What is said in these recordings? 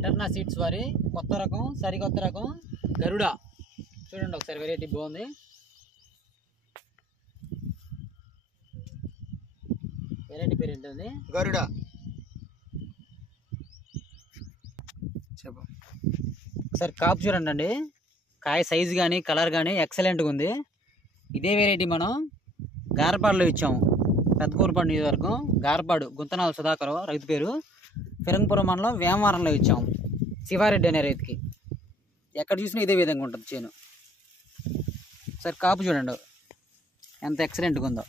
ఎటర్నా seeds వారి కొత్త రకం సరికొత్త రకం గరుడ చూడండి ఒకసారి వెరైటీ బాగుంది. వెరైటీ పేరు ఏంటండి? గరుడ. చెప్పు ఒకసారి కాపు చూడండి అండి, కాయ సైజు కానీ కలర్ కానీ ఎక్సలెంట్గా ఉంది. ఇదే వెరైటీ మనం గారపాడులో ఇచ్చాము, పెద్దకూరుపాడు నియోజకవర్గం గారపాడు గుంతనాల సుధాకర్ రైతు పేరు, ఫిరంగపురం మండలం వేమవరంలో ఇచ్చాము శివారెడ్డి అనే రైతుకి. ఎక్కడ చూసినా ఇదే విధంగా ఉంటుంది చేను. ఒకసారి కాపు చూడండి ఎంత ఎక్సలెంట్గా ఉందో.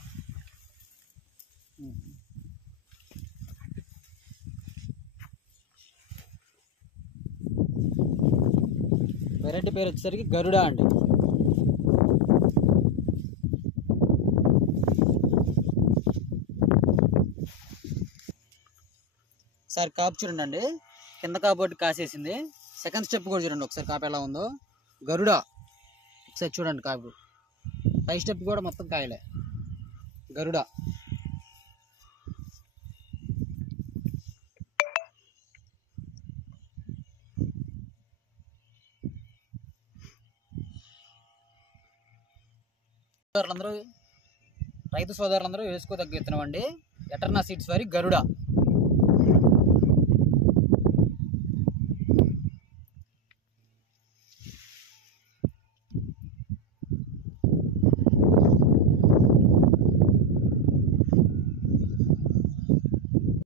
వెరైటీ పేరు వచ్చేసరికి గరుడ అండి. ఒకసారి కాపు చూడండి అండి, కింద కాపు కాసేసింది. సెకండ్ స్టెప్ కూడా చూడండి ఒకసారి కాపు ఎలా ఉందో. గరుడ ఒకసారి చూడండి కాపు. పై స్టెప్ కూడా మొత్తం కాయలే. గరుడ రైతు సోదరులందరూ వేసుకోదగ్గ విత్తనం అండి, ఎటర్నా సీడ్స్ వారి గరుడ.